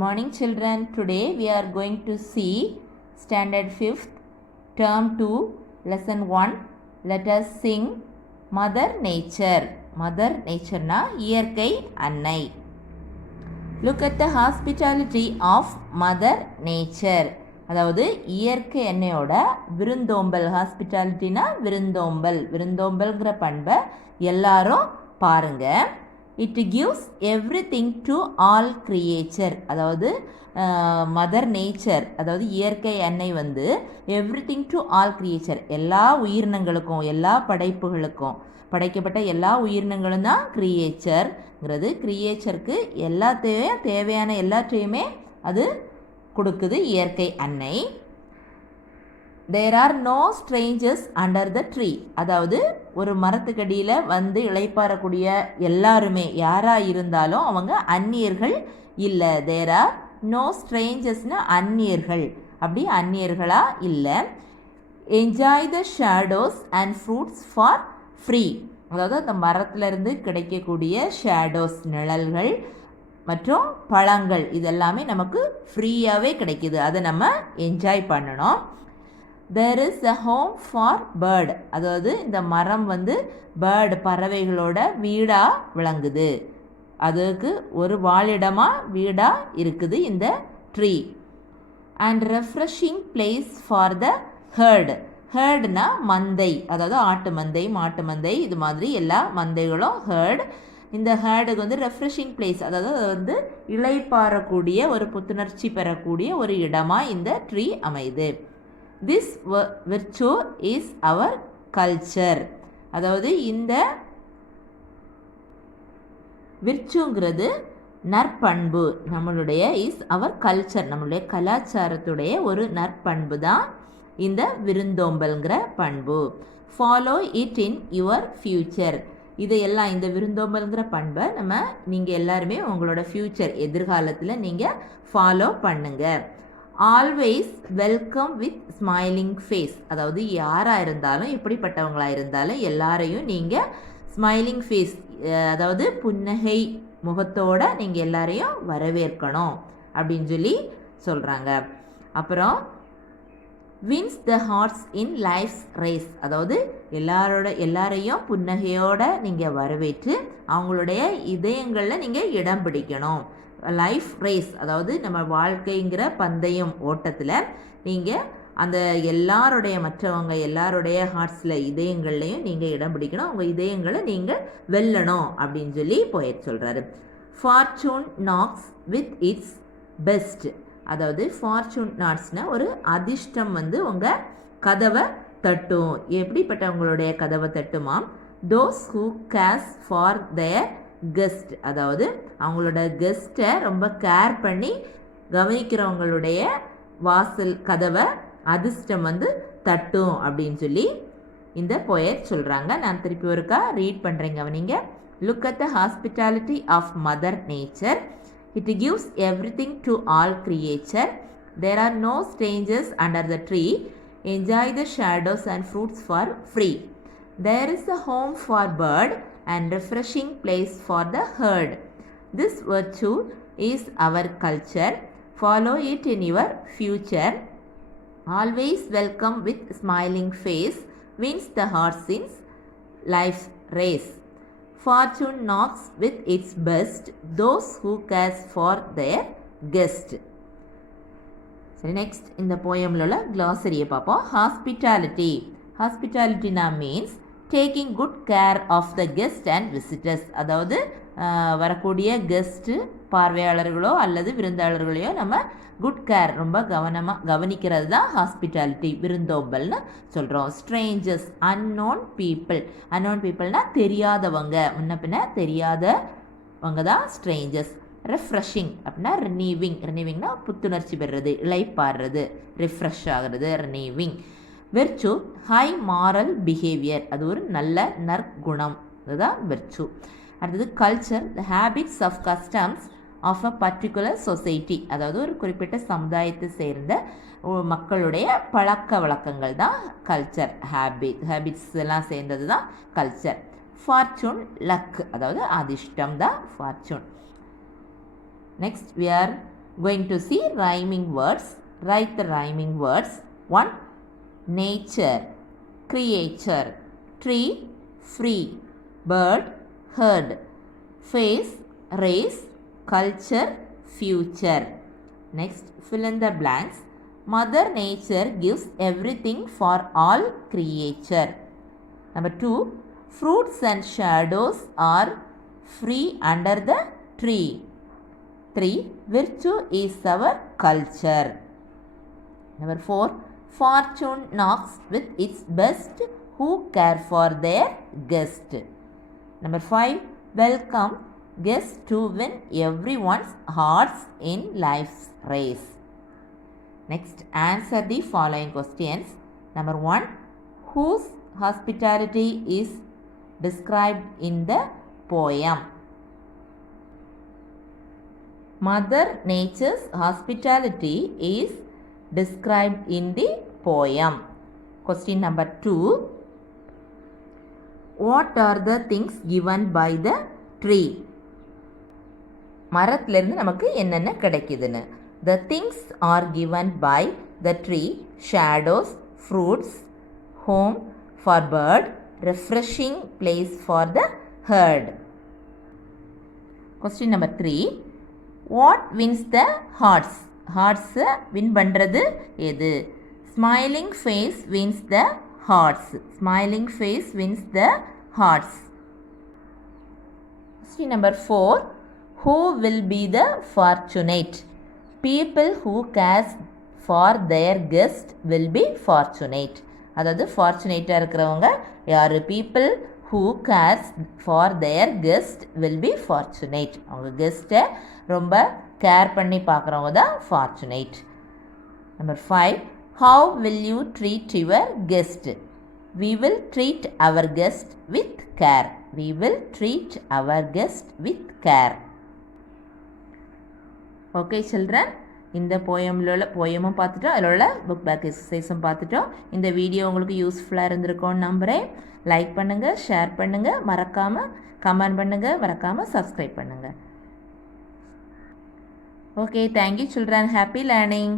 morning children. Today we are going to see standard 5th term 2 lesson 1. Let us sing Mother Nature. Mother Nature na இயற்கை அன்னை. Look at the hospitality of Mother Nature. அதாவது இயற்கை அன்னையோட விருந்தோம்பல். ஹாஸ்பிட்டாலிட்டினா விருந்தோம்பல்ங்கிற பண்பை எல்லாரும் பாருங்க. It gives everything to all creature. அதாவது mother nature, அதாவது இயற்கை அன்னை வந்து எவ்ரிதிங் டு ஆல் கிரியேச்சர், எல்லா உயிரினங்களுக்கும் எல்லா படைப்புகளுக்கும், படைக்கப்பட்ட எல்லா உயிரினங்களும் தான் கிரியேச்சர்ங்கிறது. கிரியேச்சருக்கு எல்லா தேவையான எல்லாத்தையுமே அது கொடுக்குது இயற்கை அன்னை. There are no strangers under the tree. அதாவது ஒரு மரத்துக்கடியில் வந்து இளைப்பாறக்கூடிய எல்லாருமே யாராக இருந்தாலும் அவங்க அந்நியர்கள் இல்லை. There are no strangersனா அந்நியர்கள், அப்படி அந்நியர்களாக இல்லை. Enjoy the shadows and fruits for free. அதாவது அந்த மரத்துலேருந்து கிடைக்கக்கூடிய ஷேடோஸ் நிழல்கள் மற்றும் பழங்கள் இதெல்லாமே நமக்கு ஃப்ரீயாகவே கிடைக்கிது. அதை நம்ம என்ஜாய் பண்ணணும். There is a home for bird. அதாவது இந்த மரம் வந்து பேர்டு பறவைகளோட வீடாக விளங்குது. அதுக்கு ஒரு வாழிடமாக வீடாக இருக்குது இந்த tree. And refreshing place for the herd. ஹர்டுனா மந்தை, அதாவது ஆட்டு மந்தை மாட்டு மந்தை இது மாதிரி எல்லா மந்தைகளும் ஹர்டு. இந்த ஹேர்டுக்கு வந்து ரெஃப்ரெஷிங் பிளேஸ், அதாவது அது வந்து இளைப்பாறக்கூடிய ஒரு புத்துணர்ச்சி பெறக்கூடிய ஒரு இடமாக இந்த ட்ரீ அமையுது. This virtue is our culture. அதாவது இந்த விர்ச்சுங்கிறது நற்பண்பு, நம்மளுடைய இஸ் அவர் கல்ச்சர், நம்மளுடைய கலாச்சாரத்துடைய ஒரு நற்பண்பு தான் இந்த விருந்தோம்பல்ங்கிற பண்பு. Follow it in your future. இதையெல்லாம் இந்த விருந்தோம்பல்ங்கிற பண்பை நீங்கள் எல்லாருமே உங்களோட ஃப்யூச்சர் எதிர்காலத்தில் நீங்கள் ஃபாலோ பண்ணுங்க. Always welcome with smiling face. அதாவது யாராக இருந்தாலும் எப்படிப்பட்டவங்களாக இருந்தாலும் எல்லாரையும் நீங்கள் ஸ்மைலிங் ஃபேஸ், அதாவது புன்னகை முகத்தோடு நீங்கள் எல்லாரையும் வரவேற்கணும் அப்படின்னு சொல்லி சொல்கிறாங்க. அப்புறம் wins the hearts in life's race. அதாவது எல்லாரையும் புன்னகையோடு நீங்கள் வரவேற்று அவங்களுடைய இதயங்களில் நீங்கள் இடம் பிடிக்கணும். லைஃப் ரேஸ், அதாவது நம்ம வாழ்க்கைங்கிற பந்தயம் ஓட்டத்தில் நீங்கள் அந்த மற்றவங்க எல்லாருடைய ஹார்ட்ஸில் இதயங்கள்லையும் நீங்கள் இடம் பிடிக்கணும். உங்கள் இதயங்களை நீங்கள் வெல்லணும் அப்படின்னு சொல்லி போயிட்டு சொல்கிறாரு. Fortune knocks with its best. அதாவது ஃபார்ச்சூன் நாட்ஸ்னால் ஒரு அதிர்ஷ்டம் வந்து உங்கள் கதவை தட்டும். எப்படிப்பட்டவங்களுடைய கதவை தட்டுமா? Those who cares for their guest. அதாவது அவங்களோட கெஸ்ட்டை ரொம்ப கேர் பண்ணி கவனிக்கிறவங்களுடைய வாசல் கதவை அதிர்ஷ்டம் வந்து தட்டும் அப்படின்னு சொல்லி இந்த போயட் சொல்கிறாங்க. நான் திருப்பி ஒருக்கா ரீட் பண்ணுறேன், கவனிங்க. Look at the hospitality of mother nature. It gives everything to all creature. There are no strangers under the tree. Enjoy the shadows and fruits for free. There is a home for bird and refreshing place for the herd. This virtue is our culture. Follow it in your future. Always welcome with smiling face. Wins the hearts in life's race. Fortune knocks with its best those who cares for their guest. சரி, next இந்த போயமில் உள்ள கிளாசரியை பார்ப்போம். ஹாஸ்பிட்டாலிட்டினா means taking good care of the guest and visitors. அதாவது வரக்கூடிய guest பார்வையாளர்களோ அல்லது விருந்தாளர்களையோ நம்ம குட் கேர் ரொம்ப கவனிக்கிறது தான் ஹாஸ்பிட்டாலிட்டி, விருந்தோம்பல்னு சொல்கிறோம். ஸ்ட்ரேஞ்சர்ஸ் அன்னோன் பீப்புள்னால் தெரியாதவங்க, முன்ன பின்ன தெரியாதவங்க தான் ஸ்ட்ரேஞ்சர்ஸ். ரெஃப்ரெஷிங் அப்படின்னா ரினீவிங்னா புத்துணர்ச்சி பெறுறது, இளைப்பாடுறது, ரிஃப்ரெஷ் ஆகிறது, renewing. Virtue high moral behaviour, அது ஒரு நல்ல நற்குணம், அதுதான் வெர்ச்சு. அடுத்தது culture, the habits of customs of a particular society. அதாவது ஒரு குறிப்பிட்ட சமுதாயத்தை சேர்ந்த மக்களுடைய பழக்க வழக்கங்கள் தான் கல்ச்சர். ஹேபிட்ஸ் எல்லாம் சேர்ந்தது தான் கல்ச்சர். ஃபார்ச்சூன் லக், அதாவது அதிர்ஷ்டம் தான் fortune. Next we are Going to see rhyming words. Write the rhyming words. 1. Nature, creature, tree, free, bird, herd, face, race, culture, future. Next, fill in the blanks. Mother Nature gives everything for all creature. Number 2. Fruits and shadows are free under the tree. 3. Virtue is our culture. Number 4. Fortune knocks with its best who care for their guest. Number 5. Welcome guests to win everyone's hearts in life's race. Next, answer the following questions. Number 1. Whose hospitality is described in the poem? Mother Nature's hospitality is described in the poem. Question number 2. What are the things given by the tree? மரத்திலிருந்து நமக்கு என்னென்ன கிடைக்குதுன்னு. The things are given by the tree: shadows, fruits, home for bird, refreshing place for the herd. Question number 3. What wins the hearts? Hearts win பண்றது எது? Smiling face wins the hearts. Smiling face wins the hearts. Question number 4. Who will be the fortunate? People who cares for their guest will be fortunate. அதாவது ஃபார்ச்சுனேட்டாக இருக்கிறவங்க யார்? People who cares for their guest will be fortunate. அவங்க கெஸ்ட்டை ரொம்ப care பண்ணி பார்க்குறவங்க தான் fortunate. Number 5. How will you treat your guest? We will treat our guest with care. We will treat our guest with care. Okay children, இந்த போயமும் பார்த்துட்டோம், அதில் உள்ள book back எக்ஸசைஸும் பார்த்துட்டோம். இந்த வீடியோ உங்களுக்கு யூஸ்ஃபுல்லாக இருந்திருக்கும்னு நம்புகிறேன். லைக் பண்ணுங்கள், ஷேர் பண்ணுங்கள், மறக்காமல் கமெண்ட் பண்ணுங்கள், மறக்காமல் சப்ஸ்கிரைப் பண்ணுங்கள். Okay, thank you children. Happy learning.